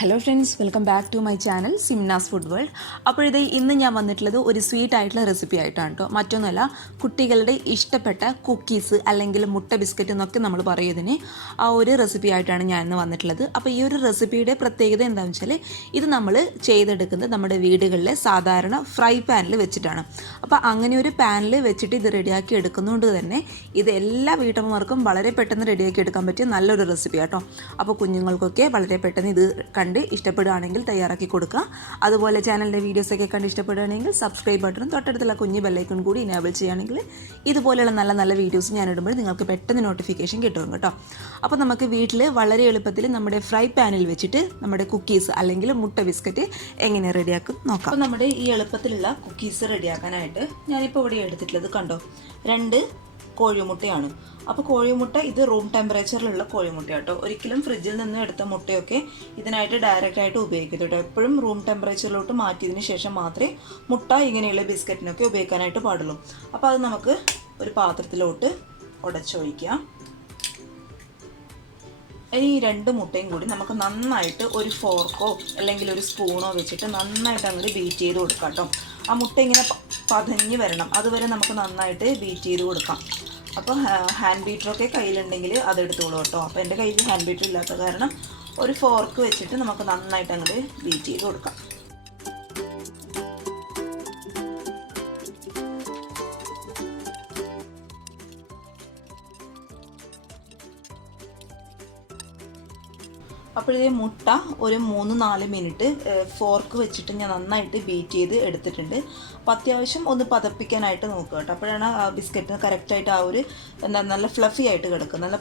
Hello friends, welcome back to my channel Simnas food world. അപ്പോൾ ഇന്ന് ഞാൻ വന്നിട്ടുള്ളത് ഒരു സ്വീറ്റ് ആയിട്ടുള്ള റെസിപ്പി ആയിട്ടാണ് കേട്ടോ. മറ്റൊന്നുമല്ല, കുട്ടികളുടെ ഇഷ്ടപ്പെട്ട കുക്കീസ് അല്ലെങ്കിൽ മുട്ട ബിസ്ക്കറ്റ് എന്നൊക്കെ നമ്മൾ പറയുന്നതിന് ആ ഒരു റെസിപ്പി ആയിട്ടാണ് ഞാൻ ഇന്ന് വന്നിട്ടുള്ളത്. അപ്പോൾ ഈ ഒരു റെസിപ്പിയുടെ പ്രത്യേകത എന്താണെന്ന് വെച്ചാൽ ഇത് നമ്മൾ ചെയ്തെടുക്കുന്നത് നമ്മുടെ വീടുകളിലെ സാധാരണ ഫ്രൈ പാനിൽ വെച്ചിട്ടാണ്. അപ്പോൾ അങ്ങനെ ഒരു പാനിൽ വെച്ചിട്ട് ഇത് റെഡിയാക്കി എടുക്കുന്നതുകൊണ്ട് തന്നെ ഇത് എല്ലാ വീട്ടമ്മമാർക്കും വളരെ പെട്ടെന്ന് റെഡിയാക്കി എടുക്കാൻ പറ്റിയ നല്ലൊരു റെസിപ്പി ആട്ടോ. അപ്പോൾ കുഞ്ഞുങ്ങൾക്കൊക്കെ വളരെ പെട്ടെന്ന് ഇത് കണ്ട് ഇഷ്ടപ്പെടുകയാണെങ്കിൽ തയ്യാറാക്കി കൊടുക്കുക. അതുപോലെ ചാനലിൻ്റെ വീഡിയോസൊക്കെ കണ്ട് ഇഷ്ടപ്പെടുകയാണെങ്കിൽ സബ്സ്ക്രൈബ് ബട്ടണും തൊട്ടടുത്തുള്ള കുഞ്ഞ് ബെല്ലൈക്കൺ കൂടി ഇനേബിൾ ചെയ്യുകയാണെങ്കിൽ ഇതുപോലെയുള്ള നല്ല നല്ല വീഡിയോസ് ഞാൻ ഇടുമ്പോൾ നിങ്ങൾക്ക് പെട്ടെന്ന് നോട്ടിഫിക്കേഷൻ കിട്ടും കേട്ടോ. അപ്പോൾ നമുക്ക് വീട്ടിൽ വളരെ എളുപ്പത്തിൽ നമ്മുടെ ഫ്രൈ പാനിൽ വെച്ചിട്ട് നമ്മുടെ കുക്കീസ് അല്ലെങ്കിൽ മുട്ട ബിസ്ക്കറ്റ് എങ്ങനെ റെഡിയാക്കും നോക്കാം. അപ്പോൾ നമ്മുടെ ഈ എളുപ്പത്തിലുള്ള കുക്കീസ് റെഡിയാക്കാനായിട്ട് ഞാനിപ്പോൾ ഇവിടെ എടുത്തിട്ടുള്ളത് കണ്ടോ, 2 കോഴിമുട്ടയാണ്. അപ്പോൾ കോഴിമുട്ട ഇത് റൂം ടെമ്പറേച്ചറിലുള്ള കോഴിമുട്ട കേട്ടോ. ഒരിക്കലും ഫ്രിഡ്ജിൽ നിന്ന് എടുത്ത മുട്ടയൊക്കെ ഇതിനായിട്ട് ഡയറക്റ്റായിട്ട് ഉപയോഗിക്കരുത് കേട്ടോ. എപ്പോഴും റൂം ടെമ്പറേച്ചറിലോട്ട് മാറ്റിയതിന് ശേഷം മാത്രമേ മുട്ട ഇങ്ങനെയുള്ള ബിസ്ക്കറ്റിനൊക്കെ ഉപയോഗിക്കാനായിട്ട് പാടുള്ളൂ. അപ്പോൾ അത് നമുക്ക് ഒരു പാത്രത്തിലോട്ട് ഉടച്ചൊഴിക്കാം. ഈ 2 മുട്ടയും കൂടി നമുക്ക് നന്നായിട്ട് ഒരു ഫോർക്കോ അല്ലെങ്കിൽ ഒരു സ്പൂണോ വെച്ചിട്ട് നന്നായിട്ട് അങ്ങോട്ട് ബീറ്റ് ചെയ്ത് കൊടുക്കാം കേട്ടോ. ആ മുട്ട ഇങ്ങനെ പതഞ്ഞ് വരണം, അതുവരെ നമുക്ക് നന്നായിട്ട് ബീറ്റ് ചെയ്ത് കൊടുക്കാം. അപ്പോൾ ഹാൻഡ് ബീറ്ററൊക്കെ കയ്യിലുണ്ടെങ്കിൽ അതെടുത്തോളൂ കേട്ടോ. അപ്പോൾ എൻ്റെ കയ്യിൽ ഹാൻഡ് ബീറ്റർ ഇല്ലാത്ത കാരണം ഒരു ഫോർക്ക് വെച്ചിട്ട് നമുക്ക് നന്നായിട്ട് അങ്ങോട്ട് ബീറ്റ് ചെയ്ത് കൊടുക്കാം. അപ്പോൾ ഈ മുട്ട ഒരു 3-4 മിനിറ്റ് ഫോർക്ക് വെച്ചിട്ട് ഞാൻ നന്നായിട്ട് ബീറ്റ് ചെയ്ത് എടുത്തിട്ടുണ്ട്. അപ്പോൾ അത്യാവശ്യം ഒന്ന് പതപ്പിക്കാനായിട്ട് നോക്കുക കേട്ടോ. അപ്പോഴാണ് ആ ബിസ്ക്കറ്റിന് കറക്റ്റായിട്ട് ആ ഒരു നല്ല ഫ്ലഫി ആയിട്ട് കിടക്കും, നല്ല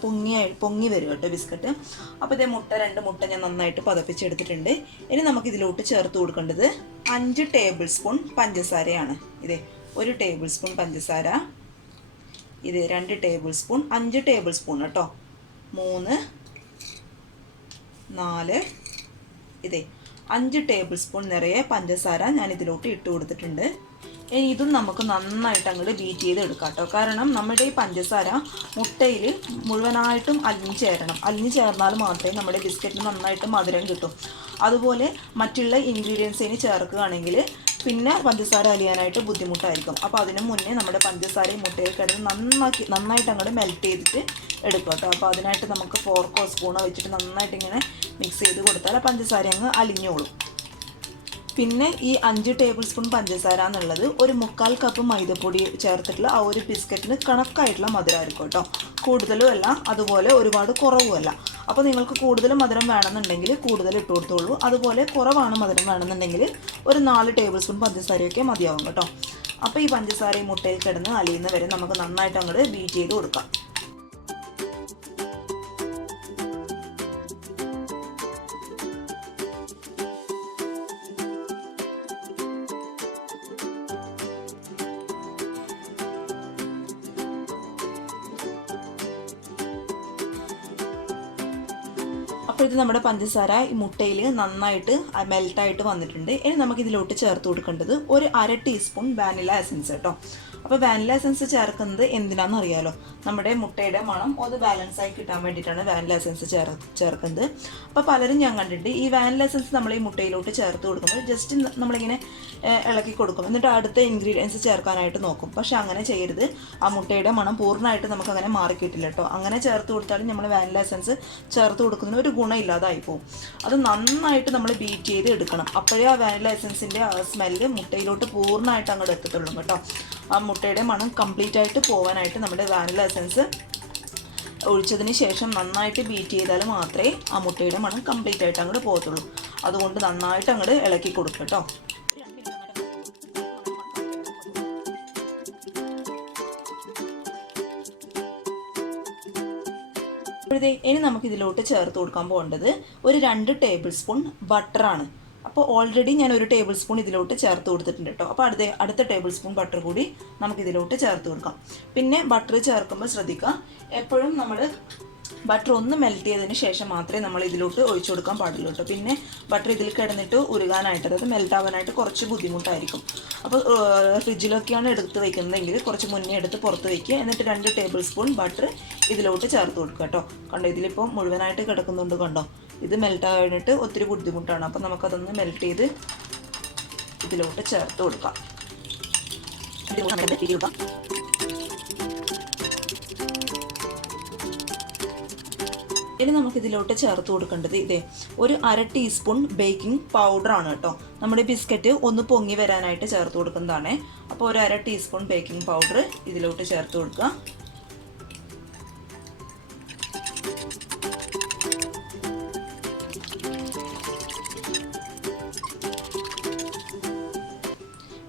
പൊങ്ങി വരും കേട്ടോ ബിസ്ക്കറ്റ്. അപ്പോൾ ഇതേ 2 മുട്ട ഞാൻ നന്നായിട്ട് പതപ്പിച്ചെടുത്തിട്ടുണ്ട്. ഇനി നമുക്കിതിലോട്ട് ചേർത്ത് കൊടുക്കേണ്ടത് 5 ടേബിൾ സ്പൂൺ പഞ്ചസാരയാണ്. ഇതേ 1 ടേബിൾ സ്പൂൺ പഞ്ചസാര, ഇത് 2 ടേബിൾ സ്പൂൺ, 5 ടേബിൾ സ്പൂൺ കേട്ടോ, 3, 4, ഇതേ 5 ടേബിൾ സ്പൂൺ നിറയെ പഞ്ചസാര ഞാൻ ഇതിലോട്ട് ഇട്ട് കൊടുത്തിട്ടുണ്ട്. ഇനി ഇതും നമുക്ക് നന്നായിട്ട് അങ്ങോട്ട് ബീറ്റ് ചെയ്ത് എടുക്കാം കേട്ടോ. കാരണം നമ്മുടെ ഈ പഞ്ചസാര മുട്ടയിൽ മുഴുവനായിട്ടും അലിഞ്ഞു ചേരണം. അലിഞ്ഞു ചേർന്നാൽ മാത്രമേ നമ്മുടെ ബിസ്ക്കറ്റിന് നന്നായിട്ട് മധുരം കിട്ടും. അതുപോലെ മറ്റുള്ള ഇൻഗ്രീഡിയൻസിന് ചേർക്കുകയാണെങ്കിൽ പിന്നെ പഞ്ചസാര അലിയാനായിട്ട് ബുദ്ധിമുട്ടായിരിക്കും. അപ്പോൾ അതിന് മുന്നേ നമ്മുടെ പഞ്ചസാരയും മുട്ടയിൽ കിടന്ന് നന്നായിട്ട് അങ്ങോട്ട് മെൽറ്റ് ചെയ്തിട്ട് എടുക്കുക കേട്ടോ. അപ്പോൾ അതിനായിട്ട് നമുക്ക് ഫോർക്കോ സ്പൂണോ വെച്ചിട്ട് നന്നായിട്ട് ഇങ്ങനെ മിക്സ് ചെയ്ത് കൊടുത്താൽ പഞ്ചസാര അങ്ങ് അലിഞ്ഞോളും. പിന്നെ ഈ 5 ടേബിൾ സ്പൂൺ പഞ്ചസാര എന്നുള്ളത് ഒരു 1/4 കപ്പ് മൈദപ്പൊടി ചേർത്തിട്ടുള്ള ആ ഒരു ബിസ്ക്കറ്റിന് കണക്കായിട്ടുള്ള മധുരമായിരിക്കും കേട്ടോ. കൂടുതലും അല്ല, അതുപോലെ ഒരുപാട് കുറവുമല്ല. അപ്പോൾ നിങ്ങൾക്ക് കൂടുതൽ മധുരം വേണമെന്നുണ്ടെങ്കിൽ കൂടുതൽ ഇട്ട് കൊടുത്തോളൂ. അതുപോലെ കുറവാണ് മധുരം വേണമെന്നുണ്ടെങ്കിൽ ഒരു 4 ടേബിൾ സ്പൂൺ പഞ്ചസാരയൊക്കെ മതിയാവും കേട്ടോ. അപ്പോൾ ഈ പഞ്ചസാരയും മുട്ടയിൽ കിടന്ന് അലിയുന്ന വരെ നമുക്ക് നന്നായിട്ട് അങ്ങോട്ട് ബീറ്റ് ചെയ്ത് കൊടുക്കാം. അപ്പോൾ ഇത് നമ്മുടെ പഞ്ചസാര ഈ മുട്ടയിൽ നന്നായിട്ട് മെൽട്ടായിട്ട് വന്നിട്ടുണ്ട്. ഇനി നമുക്കിതിലോട്ട് ചേർത്ത് കൊടുക്കേണ്ടത് ഒരു 1/2 ടീസ്പൂൺ വാനില എസൻസ് കേട്ടോ. അപ്പോൾ വാനില എസൻസ് ചേർക്കുന്നത് എന്തിനാണെന്ന് അറിയാലോ, നമ്മുടെ മുട്ടയുടെ മണം ഒന്ന് ബാലൻസായി കിട്ടാൻ വേണ്ടിയിട്ടാണ് വാനില എസൻസ് ചേർക്കുന്നത്. അപ്പോൾ പലരും ഞാൻ കണ്ടിട്ടുണ്ട് ഈ വാനില എസൻസ് നമ്മൾ ഈ മുട്ടയിലോട്ട് ചേർത്ത് കൊടുക്കുമ്പോൾ ജസ്റ്റ് നമ്മളിങ്ങനെ ഇളക്കി കൊടുക്കും, എന്നിട്ട് അടുത്ത ഇൻഗ്രീഡിയൻസ് ചേർക്കാനായിട്ട് നോക്കും. പക്ഷെ അങ്ങനെ ചെയ്യരുത്. ആ മുട്ടയുടെ മണം പൂർണ്ണമായിട്ട് നമുക്കങ്ങനെ മാറിക്കിട്ടില്ല കേട്ടോ. അങ്ങനെ ചേർത്ത് കൊടുത്താലും നമ്മൾ വാനില എസൻസ് ചേർത്ത് കൊടുക്കുന്നതിന് ഒരു ഗുണം ഇല്ലാതായി പോകും. അത് നന്നായിട്ട് നമ്മൾ ബീറ്റ് ചെയ്ത് എടുക്കണം. അപ്പോഴേ ആ വാനില എസൻസിൻ്റെ ആ സ്മെല്ല് മുട്ടയിലോട്ട് പൂർണ്ണമായിട്ട് അങ്ങോട്ട് എത്തത്തുള്ളൂ കേട്ടോ. ആ മുട്ടയുടെ മണം കംപ്ലീറ്റ് ആയിട്ട് പോകാനായിട്ട് നമ്മുടെ വാനില എസൻസ് ഒഴിച്ചതിന് ശേഷം നന്നായിട്ട് ബീറ്റ് ചെയ്താൽ മാത്രമേ ആ മുട്ടയുടെ മണം കംപ്ലീറ്റ് ആയിട്ട് അങ്ങോട്ട് പോകത്തുള്ളൂ. അതുകൊണ്ട് നന്നായിട്ട് അങ്ങോട്ട് ഇളക്കി കൊടുക്കുക കേട്ടോ. ഇനി നമുക്ക് ഇതിലോട്ട് ചേർത്ത് കൊടുക്കാൻ പോകേണ്ടത് ഒരു 2 ടേബിൾ സ്പൂൺ ബട്ടറാണ്. അപ്പോൾ ഓൾറെഡി ഞാൻ 1 ടേബിൾ സ്പൂൺ ഇതിലോട്ട് ചേർത്ത് കൊടുത്തിട്ടുണ്ട് കേട്ടോ. അപ്പോൾ അടുത്ത ടേബിൾ സ്പൂൺ ബട്ടർ കൂടി നമുക്കിതിലോട്ട് ചേർത്ത് കൊടുക്കാം. പിന്നെ ബട്ടർ ചേർക്കുമ്പോൾ ശ്രദ്ധിക്കുക, എപ്പോഴും നമ്മൾ ബട്ടർ ഒന്ന് മെൽറ്റ് ചെയ്തതിന് ശേഷം മാത്രമേ നമ്മൾ ഇതിലോട്ട് ഒഴിച്ചു കൊടുക്കാൻ പാടുള്ളൂ കേട്ടോ. പിന്നെ ബട്ടർ ഇതിൽ കിടന്നിട്ട് ഉരുകാനായിട്ട്, അതായത് മെൽറ്റ് ആവാനായിട്ട് കുറച്ച് ബുദ്ധിമുട്ടായിരിക്കും. അപ്പോൾ ഫ്രിഡ്ജിലൊക്കെയാണ് എടുത്ത് വയ്ക്കുന്നതെങ്കിൽ കുറച്ച് മുന്നേ എടുത്ത് പുറത്ത് വയ്ക്കുക. എന്നിട്ട് 2 ടേബിൾ സ്പൂൺ ബട്ടർ ഇതിലോട്ട് ചേർത്ത് കൊടുക്കുക കേട്ടോ. കണ്ടോ, ഇതിലിപ്പോൾ മുഴുവനായിട്ട് കിടക്കുന്നുണ്ട്. കണ്ടോ, ഇത് മെൽറ്റ് ആവാനായിട്ട് ഒത്തിരി ബുദ്ധിമുട്ടാണ്. അപ്പോൾ നമുക്കതൊന്ന് മെൽറ്റ് ചെയ്ത് ഇതിലോട്ട് ചേർത്ത് കൊടുക്കാം. ഇനി നമുക്കിതിലോട്ട് ചേർത്ത് കൊടുക്കേണ്ടത് ഒരു 1/2 ടീസ്പൂൺ ബേക്കിംഗ് പൗഡറാണ് കേട്ടോ. നമ്മുടെ ബിസ്ക്കറ്റ് ഒന്ന് പൊങ്ങി വരാനായിട്ട് ചേർത്ത് കൊടുക്കുന്നതാണ്. അപ്പോൾ ഒരു 1/2 ടീസ്പൂൺ ബേക്കിംഗ് പൗഡർ ഇതിലോട്ട് ചേർത്ത് കൊടുക്കുക.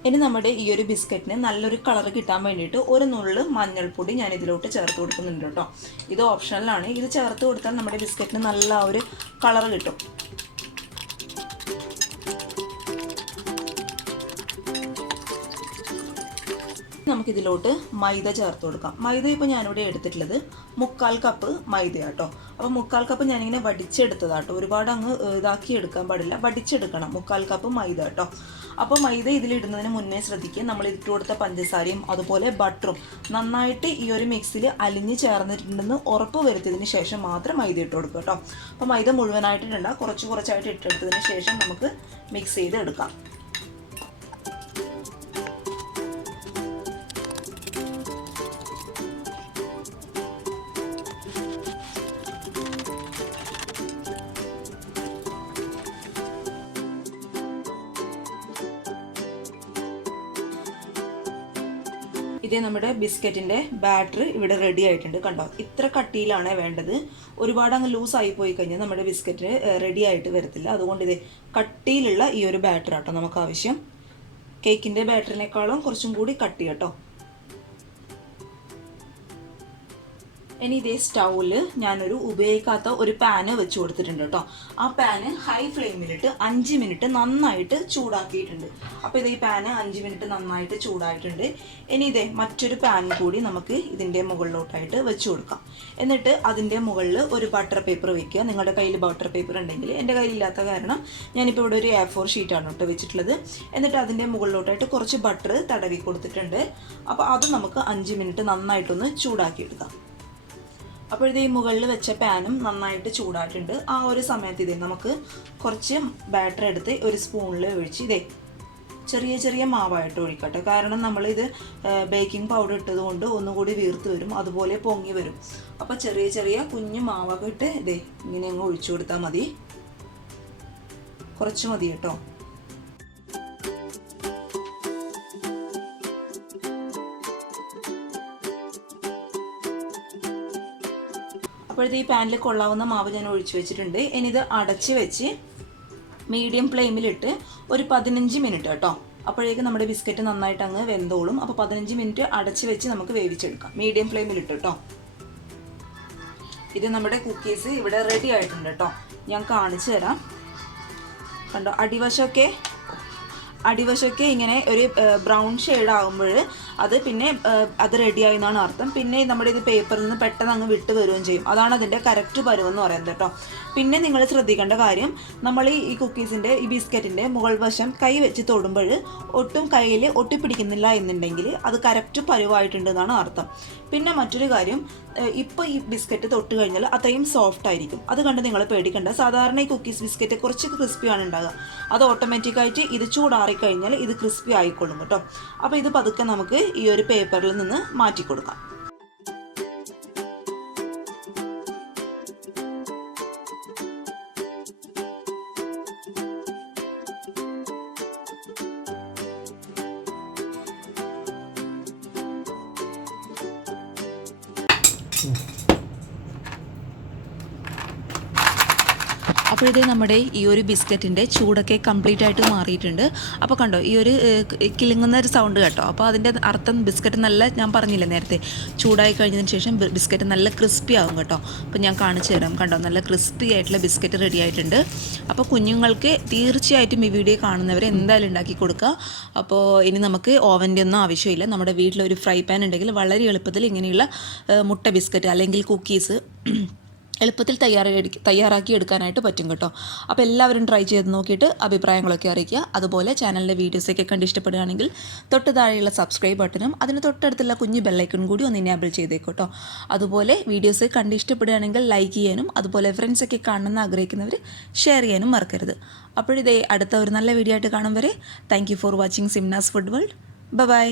ഇനി നമ്മുടെ ഈ ഒരു ബിസ്ക്കറ്റിന് നല്ലൊരു കളർ കിട്ടാൻ വേണ്ടിയിട്ട് ഒരു നുള്ള് മഞ്ഞൾപ്പൊടി ഞാൻ ഇതിലോട്ട് ചേർത്ത് കൊടുക്കുന്നുണ്ട് കേട്ടോ. ഇത് ഓപ്ഷണലാണ്. ഇത് ചേർത്ത് കൊടുത്താൽ നമ്മുടെ ബിസ്ക്കറ്റിന് നല്ല ഒരു കളർ കിട്ടും. നമുക്കിതിലോട്ട് മൈദ ചേർത്ത് കൊടുക്കാം. മൈദ ഇപ്പോൾ ഞാനിവിടെ എടുത്തിട്ടുള്ളത് 1/4 കപ്പ് മൈദ കേട്ടോ. അപ്പോൾ 1/4 കപ്പ് ഞാനിങ്ങനെ വടിച്ചെടുത്തതാട്ടോ. ഒരുപാട് അങ്ങ് ഇതാക്കി എടുക്കാൻ പാടില്ല, വടിച്ചെടുക്കണം. 1/4 കപ്പ് മൈദ കേട്ടോ. അപ്പോൾ മൈദ ഇതിലിടുന്നതിന് മുന്നേ ശ്രദ്ധിക്കുക, നമ്മൾ ഇട്ട് കൊടുത്ത പഞ്ചസാരയും അതുപോലെ ബട്ടറും നന്നായിട്ട് ഈ ഒരു മിക്സിൽ അലിഞ്ഞ് ചേർന്നിട്ടുണ്ടെന്ന് ഉറപ്പ് വരുത്തിയതിന് ശേഷം മാത്രം മൈദ ഇട്ട് കൊടുക്കുക കേട്ടോ. അപ്പോൾ മൈദ മുഴുവനായിട്ടിടണ്ട, കുറച്ചായിട്ട് ഇട്ടെടുത്തതിന് ശേഷം നമുക്ക് മിക്സ് ചെയ്ത് എടുക്കാം. ഇതേ നമ്മുടെ ബിസ്ക്കറ്റിൻ്റെ ബാറ്റർ ഇവിടെ റെഡി ആയിട്ടുണ്ട്. കണ്ടോ, ഇത്ര കട്ടിയിലാണ് വേണ്ടത്. ഒരുപാട് അങ്ങ് ലൂസായി പോയി കഴിഞ്ഞാൽ നമ്മുടെ ബിസ്ക്കറ്റ് റെഡി ആയിട്ട് വരത്തില്ല. അതുകൊണ്ട് ഇതേ കട്ടിയിലുള്ള ഈ ഒരു ബാറ്റർ ആട്ടോ നമുക്ക് ആവശ്യം. കേക്കിൻ്റെ ബാറ്ററിനേക്കാളും കുറച്ചും കൂടി കട്ടി കേട്ടോ. ഇനി ഇതേ സ്റ്റൗവിൽ ഞാനൊരു ഉപയോഗിക്കാത്ത ഒരു പാന് വെച്ച് കൊടുത്തിട്ടുണ്ട് കേട്ടോ. ആ പാന് ഹൈ ഫ്ലെയിമിലിട്ട് 5 മിനിറ്റ് നന്നായിട്ട് ചൂടാക്കിയിട്ടുണ്ട്. അപ്പോൾ ഇതേ ഈ പാന് 5 മിനിറ്റ് നന്നായിട്ട് ചൂടായിട്ടുണ്ട്. ഇനി ഇതേ മറ്റൊരു പാൻ കൂടി നമുക്ക് ഇതിൻ്റെ മുകളിലോട്ടായിട്ട് വെച്ച് കൊടുക്കാം. എന്നിട്ട് അതിൻ്റെ മുകളിൽ ഒരു ബട്ടർ പേപ്പർ വെക്കുക. നിങ്ങളുടെ കയ്യിൽ ബട്ടർ പേപ്പർ ഉണ്ടെങ്കിൽ, എൻ്റെ കയ്യിലില്ലാത്ത കാരണം ഞാനിപ്പോൾ ഇവിടെ ഒരു A4 ഷീറ്റാണ് കേട്ടോ വെച്ചിട്ടുള്ളത്. എന്നിട്ട് അതിൻ്റെ മുകളിലോട്ടായിട്ട് കുറച്ച് ബട്ടർ തടവി കൊടുത്തിട്ടുണ്ട്. അപ്പോൾ അത് നമുക്ക് 5 മിനിറ്റ് നന്നായിട്ടൊന്ന് ചൂടാക്കിയെടുക്കാം. അപ്പോൾ ഈ മുകളിൽ വെച്ച പാനും നന്നായിട്ട് ചൂടായിട്ടുണ്ട്. ആ ഒരു സമയത്ത് നമുക്ക് കുറച്ച് ബാറ്റർ എടുത്ത് ഒരു സ്പൂണിൽ ഒഴിച്ച് ചെറിയ മാവായിട്ട് ഒഴിക്കട്ടെ. കാരണം നമ്മളിത് ബേക്കിംഗ് പൗഡർ ഇട്ടതുകൊണ്ട് ഒന്നുകൂടി വീർത്ത് വരും, അതുപോലെ പൊങ്ങി വരും. അപ്പോൾ ചെറിയ കുഞ്ഞു മാവൊക്കെ ഇട്ട് ഇങ്ങനെ അങ്ങ് ഒഴിച്ചു കൊടുത്താൽ മതി. കുറച്ച് മതി കേട്ടോ. അപ്പോഴത്തെ ഈ പാനിൽ കൊള്ളാവുന്ന മാവ് ഞാൻ ഒഴിച്ചു വെച്ചിട്ടുണ്ട്. ഇനി ഇത് അടച്ച് വെച്ച് മീഡിയം ഫ്ലെയിമിലിട്ട് ഒരു 15 മിനിറ്റ് കേട്ടോ. അപ്പോഴേക്കും നമ്മുടെ ബിസ്ക്കറ്റ് നന്നായിട്ട് അങ്ങ് വെന്തോളും. അപ്പോൾ 15 മിനിറ്റ് അടച്ച് വെച്ച് നമുക്ക് വേവിച്ചെടുക്കാം, മീഡിയം ഫ്ലെയിമിലിട്ട് കേട്ടോ. ഇത് നമ്മുടെ കുക്കീസ് ഇവിടെ റെഡി ആയിട്ടുണ്ട് കേട്ടോ. ഞാൻ കാണിച്ചു തരാം. കണ്ടോ, അടിവശമൊക്കെ ഇങ്ങനെ ഒരു ബ്രൗൺ ഷെയ്ഡ് ആകുമ്പോൾ അത് റെഡിയായി എന്നാണ് അർത്ഥം. പിന്നെ നമ്മുടെ ഇത് പേപ്പറിൽ നിന്ന് പെട്ടെന്ന് അങ്ങ് വിട്ട് വരികയും ചെയ്യും. അതാണ് അതിൻ്റെ കറക്റ്റ് പരുവെന്ന് പറയുന്നത് കേട്ടോ. പിന്നെ നിങ്ങൾ ശ്രദ്ധിക്കേണ്ട കാര്യം, നമ്മൾ ഈ കുക്കീസിൻ്റെ ഈ ബിസ്ക്കറ്റിൻ്റെ മുകൾ വശം കൈ വെച്ച് തൊടുമ്പോൾ ഒട്ടും കയ്യിൽ ഒട്ടിപ്പിടിക്കുന്നില്ല എന്നുണ്ടെങ്കിൽ അത് കറക്റ്റ് പരുവായിട്ടുണ്ടെന്നാണ് അർത്ഥം. പിന്നെ മറ്റൊരു കാര്യം, ഇപ്പോൾ ഈ ബിസ്ക്കറ്റ് തൊട്ട് കഴിഞ്ഞാൽ അത്രയും സോഫ്റ്റ് ആയിരിക്കും. അത് കണ്ട് നിങ്ങൾ പേടിക്കേണ്ട. സാധാരണ ഈ കുക്കീസ് ബിസ്ക്കറ്റ് കുറച്ച് ക്രിസ്പിയാണ് ഉണ്ടാകുക. അത് ഓട്ടോമാറ്റിക്കായിട്ട് ഇത് ചൂടാറിക്കഴിഞ്ഞാൽ ഇത് ക്രിസ്പി ആയിക്കൊള്ളും കേട്ടോ. അപ്പോൾ ഇത് പതുക്കെ നമുക്ക് ഈ ഒരു പേപ്പറിൽ നിന്ന് മാറ്റി കൊടുക്കാം. അപ്പോഴത്തേ നമ്മുടെ ഈ ഒരു ബിസ്ക്കറ്റിൻ്റെ ചൂടൊക്കെ കംപ്ലീറ്റ് ആയിട്ട് മാറിയിട്ടുണ്ട്. അപ്പോൾ കണ്ടോ, ഈ ഒരു കിളുങ്ങുന്ന ഒരു സൗണ്ട് കേട്ടോ. അപ്പോൾ അതിൻ്റെ അർത്ഥം ബിസ്ക്കറ്റ് നല്ല, ഞാൻ പറഞ്ഞില്ലേ നേരത്തെ, ചൂടായി കഴിഞ്ഞതിന് ശേഷം ബിസ്ക്കറ്റ് നല്ല ക്രിസ്പി ആകും കേട്ടോ. അപ്പോൾ ഞാൻ കാണിച്ചു തരാം. കണ്ടോ, നല്ല ക്രിസ്പി ആയിട്ടുള്ള ബിസ്ക്കറ്റ് റെഡി ആയിട്ടുണ്ട്. അപ്പോൾ കുഞ്ഞുങ്ങൾക്ക് തീർച്ചയായിട്ടും ഈ വീഡിയോ കാണുന്നവരെ എന്തായാലും ഉണ്ടാക്കി കൊടുക്കുക. അപ്പോൾ ഇനി നമുക്ക് ഓവൻ്റെ ഒന്നും ആവശ്യമില്ല. നമ്മുടെ വീട്ടിലൊരു ഫ്രൈ പാൻ ഉണ്ടെങ്കിൽ വളരെ എളുപ്പത്തിൽ ഇങ്ങനെയുള്ള മുട്ട ബിസ്ക്കറ്റ് അല്ലെങ്കിൽ കുക്കീസ് എളുപ്പത്തിൽ തയ്യാറാക്കി എടുക്കാനായിട്ട് പറ്റും കേട്ടോ. അപ്പോൾ എല്ലാവരും ട്രൈ ചെയ്ത് നോക്കിയിട്ട് അഭിപ്രായങ്ങളൊക്കെ അറിയിക്കുക. അതുപോലെ ചാനലിലെ വീഡിയോസൊക്കെ കണ്ട് ഇഷ്ടപ്പെടുകയാണെങ്കിൽ തൊട്ട് താഴെയുള്ള സബ്സ്ക്രൈബ് ബട്ടണും അതിന് തൊട്ടടുത്തുള്ള കുഞ്ഞു ബെല്ലൈക്കൺ കൂടി ഒന്ന് എനേബിൾ ചെയ്തേക്കും കേട്ടോ. അതുപോലെ വീഡിയോസ് കണ്ട് ഇഷ്ടപ്പെടുകയാണെങ്കിൽ ലൈക്ക് ചെയ്യാനും അതുപോലെ ഫ്രണ്ട്സൊക്കെ കാണണമെന്ന് ആഗ്രഹിക്കുന്നവർ ഷെയർ ചെയ്യാനും മറക്കരുത്. അപ്പോഴിതേ അടുത്ത ഒരു നല്ല വീഡിയോ ആയിട്ട് കാണും വരെ thank you for watching Simnas food world. By.